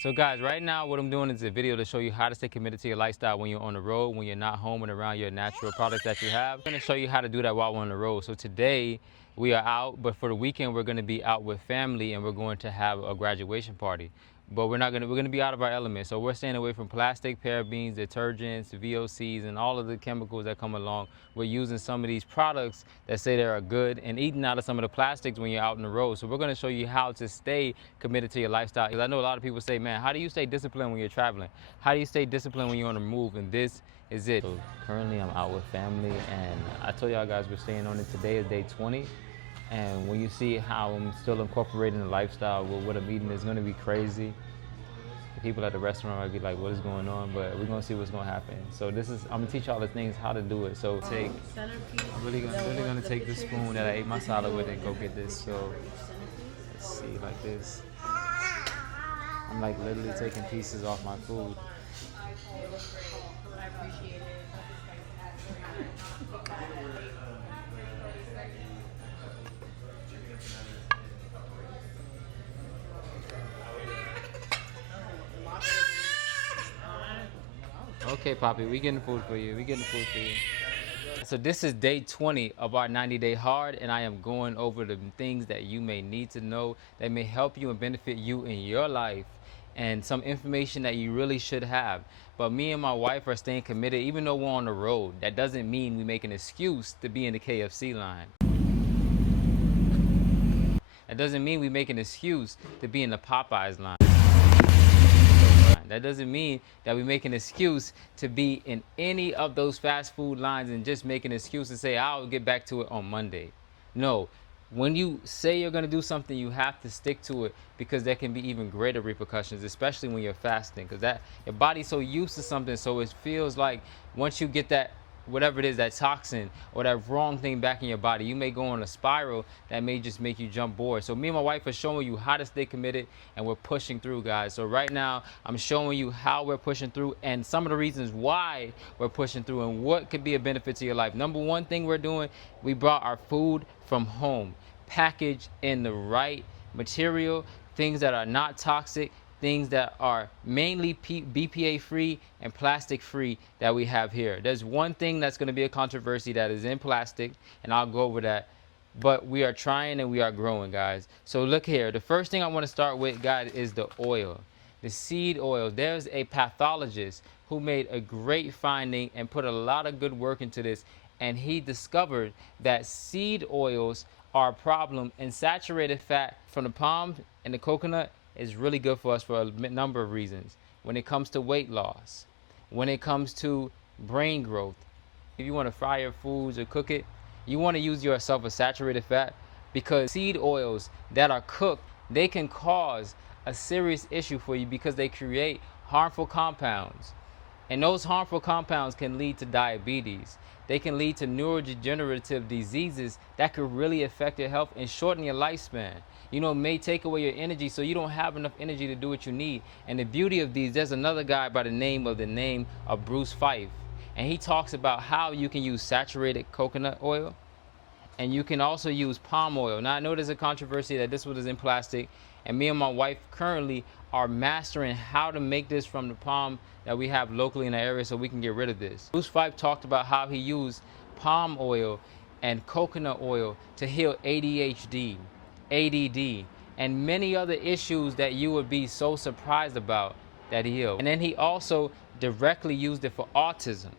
So guys, right now what I'm doing is a video to show you how to stay committed to your lifestyle when you're on the road, when you're not home and around your natural products that you have. I'm gonna show you how to do that while we're on the road. So today we are out, but for the weekend we're gonna be out with family and we're going to have a graduation party. But we're gonna be out of our element. So we're staying away from plastic, parabens, detergents, VOCs, and all of the chemicals that come along. We're using some of these products that say they are good and eating out of some of the plastics when you're out on the road. So we're gonna show you how to stay committed to your lifestyle. Because I know a lot of people say, man, how do you stay disciplined when you're traveling? How do you stay disciplined when you're on the move? And this is it. So currently I'm out with family and I told y'all guys we're staying on it. Today is day 20. And when you see how I'm still incorporating the lifestyle with what I'm eating, is going to be crazy. The people at the restaurant might be like, what is going on? But we're going to see what's going to happen. So this is, I'm going to teach y'all the things how to do it. So I'm really going to take this spoon that I ate my salad with and go get this. So let's see, like this. I'm like literally taking pieces off my food. I appreciate it. Okay, Poppy, we getting food for you. We getting food for you. So this is day 20 of our 90-day hard, and I am going over the things that you may need to know that may help you and benefit you in your life, and some information that you really should have. But me and my wife are staying committed, even though we're on the road. That doesn't mean we make an excuse to be in the KFC line. That doesn't mean we make an excuse to be in the Popeyes line. That doesn't mean that we make an excuse to be in any of those fast food lines and just make an excuse to say, I'll get back to it on Monday. No, when you say you're going to do something, you have to stick to it, because there can be even greater repercussions, especially when you're fasting, because that your body's so used to something, so it feels like once you get that whatever it is, that toxin or that wrong thing back in your body, you may go on a spiral that may just make you jump board. So me and my wife are showing you how to stay committed, and we're pushing through, guys. So right now I'm showing you how we're pushing through and some of the reasons why we're pushing through and what could be a benefit to your life. Number one thing we're doing, we brought our food from home, packaged in the right material, things that are not toxic, things that are mainly BPA free and plastic free that we have here. There's one thing that's going to be a controversy that is in plastic, and I'll go over that. But we are trying and we are growing, guys. So look here. The first thing I want to start with, guys, is the oil, the seed oil. There's a pathologist who made a great finding and put a lot of good work into this, and he discovered that seed oils are a problem, and saturated fat from the palm and the coconut is really good for us for a number of reasons. When it comes to weight loss, when it comes to brain growth, if you want to fry your foods or cook it, you want to use yourself a saturated fat, because seed oils that are cooked, they can cause a serious issue for you because they create harmful compounds. And those harmful compounds can lead to diabetes. They can lead to neurodegenerative diseases that could really affect your health and shorten your lifespan. You know, may take away your energy, so you don't have enough energy to do what you need. And the beauty of these, there's another guy by the name of Bruce Fife, and he talks about how you can use saturated coconut oil, and you can also use palm oil. Now I know there's a controversy that this one is in plastic, and me and my wife currently are mastering how to make this from the palm that we have locally in the area, so we can get rid of this. Bruce Fife talked about how he used palm oil and coconut oil to heal ADHD, ADD, and many other issues that you would be so surprised about that he healed. And then he also directly used it for autism.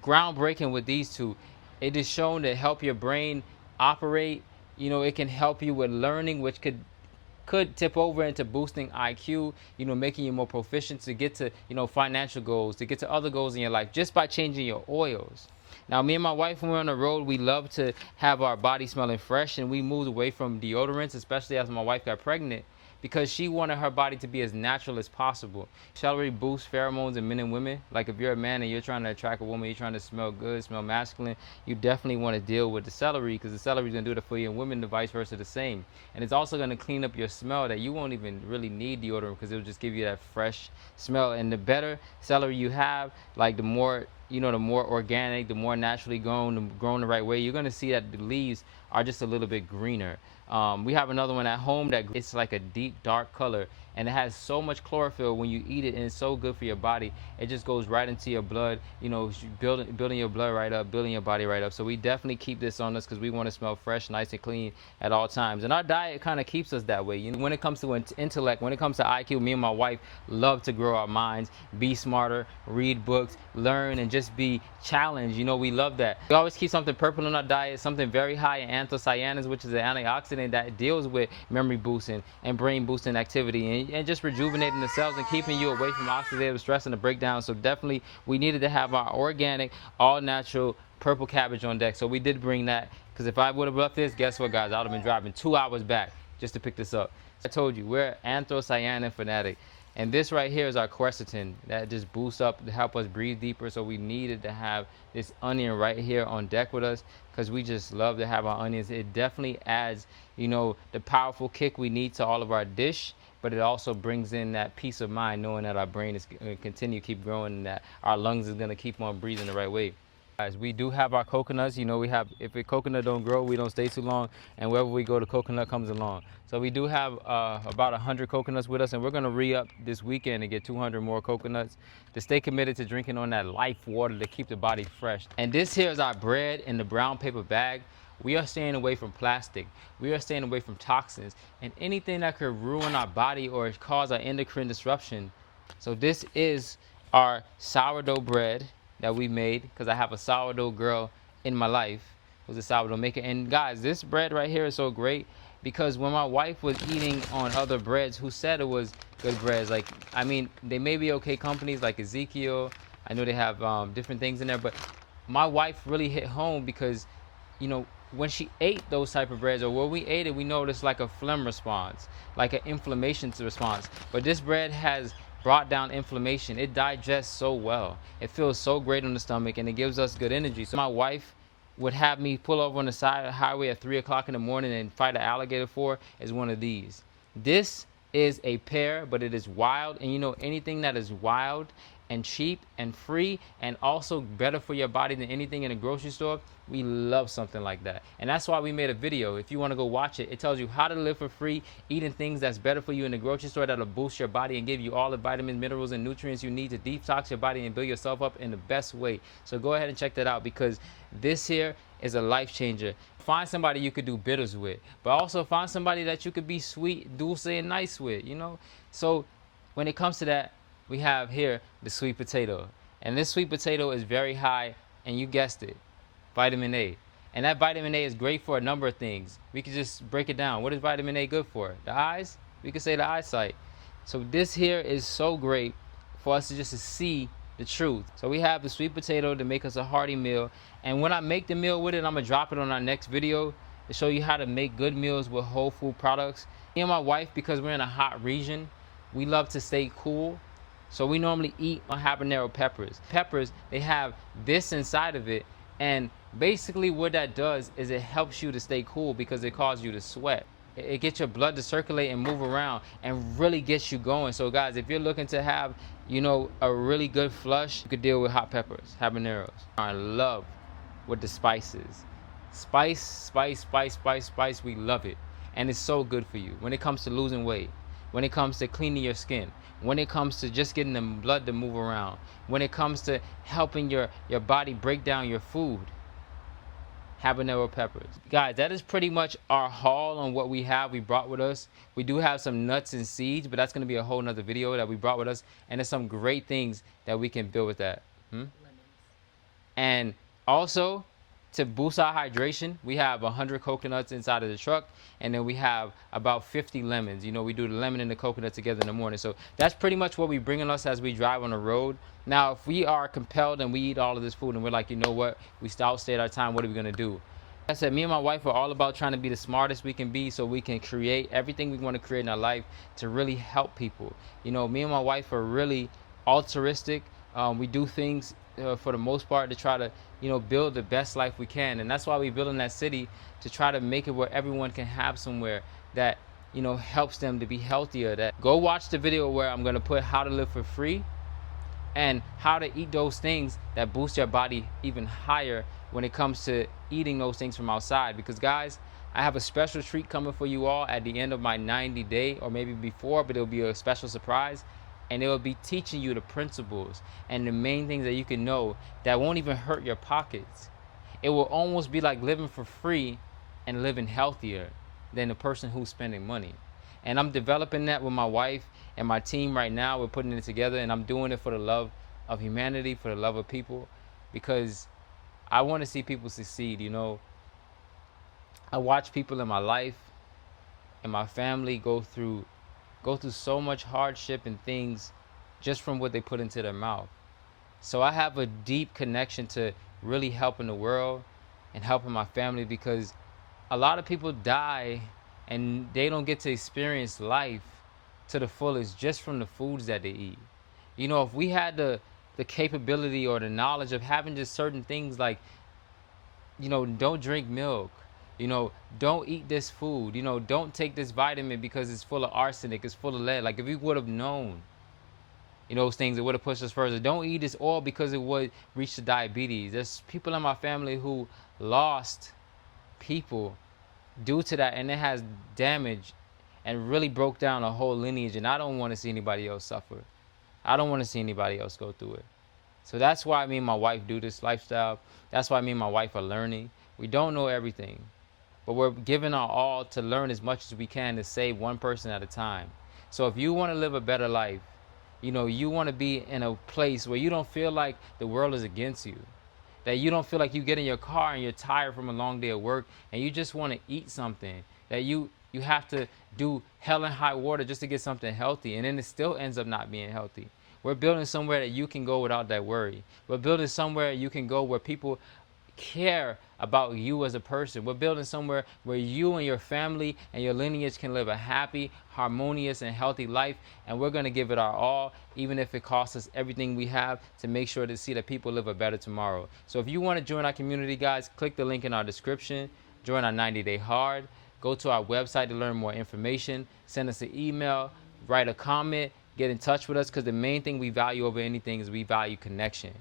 Groundbreaking with these two. It is shown to help your brain operate. You know, it can help you with learning, which could tip over into boosting IQ, you know, making you more proficient to get to, you know, financial goals, to get to other goals in your life, just by changing your oils. Now, me and my wife, when we're on the road, we love to have our body smelling fresh, and we moved away from deodorants, especially as my wife got pregnant, because she wanted her body to be as natural as possible. Celery boosts pheromones in men and women. Like if you're a man and you're trying to attract a woman, you're trying to smell good, smell masculine, you definitely want to deal with the celery, because the celery is going to do it for you, and women, the vice versa, the same. And it's also going to clean up your smell, that you won't even really need deodorant, because it'll just give you that fresh smell. And the better celery you have, like the more, you know, the more organic, the more naturally grown the right way, you're going to see that the leaves are just a little bit greener. We have another one at home that it's like a deep dark color, and it has so much chlorophyll when you eat it, and it's so good for your body. It just goes right into your blood, you know, building your blood right up, building your body right up. So we definitely keep this on us because we want to smell fresh, nice and clean at all times. And our diet kind of keeps us that way. You know, when it comes to intellect, when it comes to IQ, me and my wife love to grow our minds, be smarter, read books, learn, and just be challenged. You know, we love that. We always keep something purple in our diet, something very high in anthocyanins, which is an antioxidant that deals with memory boosting and brain boosting activity, and just rejuvenating the cells and keeping you away from oxidative stress and the breakdown. So definitely we needed to have our organic, all natural purple cabbage on deck. So we did bring that, because if I would have left this, guess what, guys? I would have been driving 2 hours back just to pick this up. I told you, we're anthocyanin fanatic. And this right here is our quercetin that just boosts up to help us breathe deeper. So we needed to have this onion right here on deck with us, because we just love to have our onions. It definitely adds, you know, the powerful kick we need to all of our dish, but it also brings in that peace of mind knowing that our brain is going to continue to keep growing and that our lungs is going to keep on breathing the right way. Guys, we do have our coconuts. You know, we have, if a coconut don't grow, we don't stay too long, and wherever we go, the coconut comes along. So we do have about 100 coconuts with us, and we're gonna re-up this weekend and get 200 more coconuts to stay committed to drinking on that life water to keep the body fresh. And this here is our bread in the brown paper bag. We are staying away from plastic. We are staying away from toxins and anything that could ruin our body or cause our endocrine disruption. So this is our sourdough bread that we made, because I have a sourdough girl in my life who's a sourdough maker. And guys, this bread right here is so great, because when my wife was eating on other breads, who said it was good breads, like, I mean, they may be okay companies like Ezekiel, I know they have different things in there, but my wife really hit home, because, you know, when she ate those type of breads, or when we ate it, we noticed like a phlegm response, like an inflammation response. But this bread has brought down inflammation. It digests so well. It feels so great on the stomach, and it gives us good energy. So my wife would have me pull over on the side of the highway at 3 o'clock in the morning and fight an alligator for is one of these. This is a pear, but it is wild. And you know, anything that is wild and cheap and free and also better for your body than anything in a grocery store, we love something like that. And that's why we made a video. If you want to go watch it, it tells you how to live for free, eating things that's better for you in the grocery store, that'll boost your body and give you all the vitamins, minerals, and nutrients you need to detox your body and build yourself up in the best way. So go ahead and check that out, because this here is a life changer. Find somebody you could do bitters with, but also find somebody that you could be sweet, dulce, and nice with, you know? So when it comes to that, we have here the sweet potato. And this sweet potato is very high, and you guessed it, vitamin A. And that vitamin A is great for a number of things. We could just break it down. What is vitamin A good for? The eyes? We could say the eyesight. So this here is so great for us to just to see the truth. So we have the sweet potato to make us a hearty meal. And when I make the meal with it, I'm gonna drop it on our next video to show you how to make good meals with whole food products. Me and my wife, because we're in a hot region, we love to stay cool. So we normally eat on habanero peppers. Peppers, they have this inside of it, and basically what that does is it helps you to stay cool, because it causes you to sweat. It gets your blood to circulate and move around and really gets you going. So guys, if you're looking to have, you know, a really good flush, you could deal with hot peppers, habaneros. I love with the spices. Spice, we love it. And it's so good for you when it comes to losing weight, when it comes to cleaning your skin, when it comes to just getting the blood to move around, when it comes to helping your body break down your food. Habanero peppers. Guys, that is pretty much our haul on what we brought with us. We do have some nuts and seeds, but that's going to be a whole nother video that we brought with us. And there's some great things that we can build with that. And also, to boost our hydration, we have 100 coconuts inside of the truck, and then we have about 50 lemons. You know, we do the lemon and the coconut together in the morning. So that's pretty much what we bring in us as we drive on the road. Now, if we are compelled and we eat all of this food and we're like, you know what, we outstayed our time, what are we gonna do? Like I said, me and my wife are all about trying to be the smartest we can be, so we can create everything we want to create in our life to really help people. You know, me and my wife are really altruistic. We do things for the most part to try to, you know, build the best life we can. And that's why we build in that city, to try to make it where everyone can have somewhere that, you know, helps them to be healthier. That go watch the video where I'm going to put how to live for free and how to eat those things that boost your body even higher when it comes to eating those things from outside. Because guys, I have a special treat coming for you all at the end of my 90-day, or maybe before, but it'll be a special surprise. And it will be teaching you the principles and the main things that you can know that won't even hurt your pockets. It will almost be like living for free and living healthier than the person who's spending money. And I'm developing that with my wife and my team right now. We're putting it together, and I'm doing it for the love of humanity, for the love of people, because I want to see people succeed. I watch people in my life and my family go through so much hardship and things just from what they put into their mouth. So I have a deep connection to really helping the world and helping my family, because a lot of people die and they don't get to experience life to the fullest just from the foods that they eat. If we had the capability or the knowledge of having just certain things like, don't drink milk, don't eat this food, don't take this vitamin because it's full of arsenic, it's full of lead. Like, if we would have known, those things, it would have pushed us further. Don't eat this oil because it would reach to diabetes. There's people in my family who lost people due to that, and it has damaged and really broke down a whole lineage, and I don't want to see anybody else suffer. I don't want to see anybody else go through it. So that's why me and my wife do this lifestyle. That's why me and my wife are learning. We don't know everything, but we're giving our all to learn as much as we can to save one person at a time. So if you want to live a better life, you want to be in a place where you don't feel like the world is against you, that you don't feel like you get in your car and you're tired from a long day of work and you just want to eat something, that you have to do hell and high water just to get something healthy, and then it still ends up not being healthy. We're building somewhere that you can go without that worry. We're building somewhere you can go where people care about you as a person. We're building somewhere where you and your family and your lineage can live a happy, harmonious, and healthy life. And we're going to give it our all, even if it costs us everything we have, to make sure to see that people live a better tomorrow. So if you want to join our community, guys, click the link in our description. Join our 90-day hard. Go to our website to learn more information. Send us an email. Write a comment. Get in touch with us, because the main thing we value over anything is we value connection.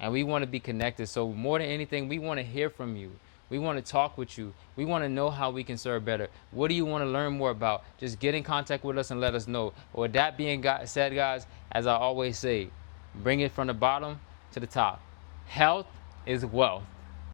And we want to be connected. So more than anything, we want to hear from you. We want to talk with you. We want to know how we can serve better. What do you want to learn more about? Just get in contact with us and let us know. With that being said, guys, as I always say, bring it from the bottom to the top. Health is wealth.